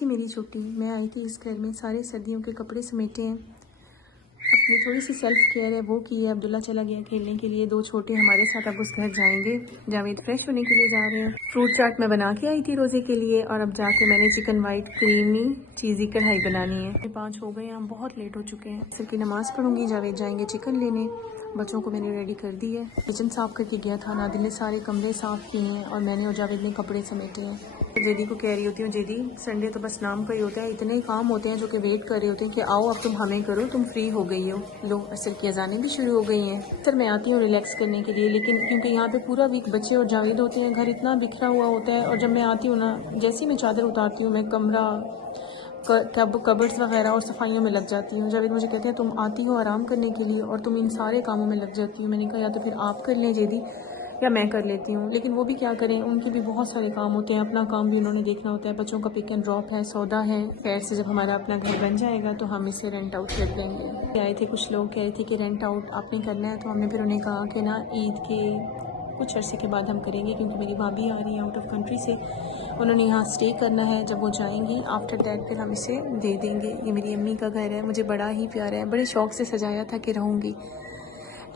थी मेरी छुट्टी, मैं आई थी इस घर में, सारे सर्दियों के कपड़े समेटे हैं, अपनी थोड़ी सी सेल्फ केयर है वो की है। अब्दुल्ला चला गया खेलने के लिए, दो छोटे हमारे साथ अब उस घर जाएंगे। जावेद फ्रेश होने के लिए जा रहे हैं। फ्रूट चाट मैं बना के आई थी रोज़े के लिए, और अब जाके मैंने चिकन वाइट क्रीमी चीज़ी कढ़ाई बनानी है। 5 हो गए हैं, हम बहुत लेट हो चुके हैं। सिर की नमाज़ पढ़ूंगी, जावेद जाएंगे चिकन लेने। बच्चों को मैंने रेडी कर दी है। किचन साफ़ करके गया था, नादिल ने सारे कमरे साफ़ किए हैं और मैंने और जावेद ने कपड़े समेटे हैं। जेदी को कह रही होती हूँ, जेदी संडे तो बस नाम का ही होता है, इतने काम होते हैं जो कि वेट कर रहे होते हैं कि आओ अब तुम हमें करो, तुम फ्री हो गई हो। लो असर की अजानें भी शुरू हो गई हैं। सर मैं आती हूँ रिलैक्स करने के लिए, लेकिन क्योंकि यहाँ पे पूरा वीक बच्चे और जावेद होते हैं, घर इतना बिखरा हुआ होता है, और जब मैं आती हूँ ना, जैसे ही मैं चादर उतारती हूँ मैं कमरा कबर्ड्स वगैरह और सफाइयों में लग जाती हूँ। जावेद मुझे कहते हैं तुम आती हो आराम करने के लिए और तुम इन सारे कामों में लग जाती हो। मैंने कहा या तो फिर आप कर लें जेदी, या मैं कर लेती हूँ, लेकिन वो भी क्या करें, उनके भी बहुत सारे काम होते हैं, अपना काम भी उन्होंने देखना होता है। बच्चों का पिक एंड ड्रॉप है, सौदा है। खैर से जब हमारा अपना घर बन जाएगा तो हम इसे रेंट आउट कर देंगे। आए थे कुछ लोग, कह रहे थे कि रेंट आउट आपने करना है, तो हमने फिर उन्हें कहा कि ना ईद के कुछ अरसे के बाद हम करेंगे, क्योंकि मेरी भाभी आ रही है आउट ऑफ कंट्री से, उन्होंने यहाँ स्टे करना है। जब वो जाएंगी आफ्टर दैट फिर हम इसे दे देंगे। ये मेरी अम्मी का घर है, मुझे बड़ा ही प्यारा है, बड़े शौक़ से सजाया था कि रहूँगी,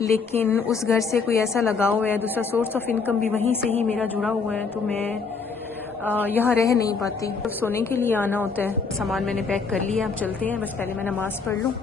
लेकिन उस घर से कोई ऐसा लगाव है, दूसरा सोर्स ऑफ इनकम भी वहीं से ही मेरा जुड़ा हुआ है, तो मैं यहाँ रह नहीं पाती। तो सोने के लिए आना होता है। सामान मैंने पैक कर लिया, अब चलते हैं, बस पहले मैं नमाज़ पढ़ लूँ।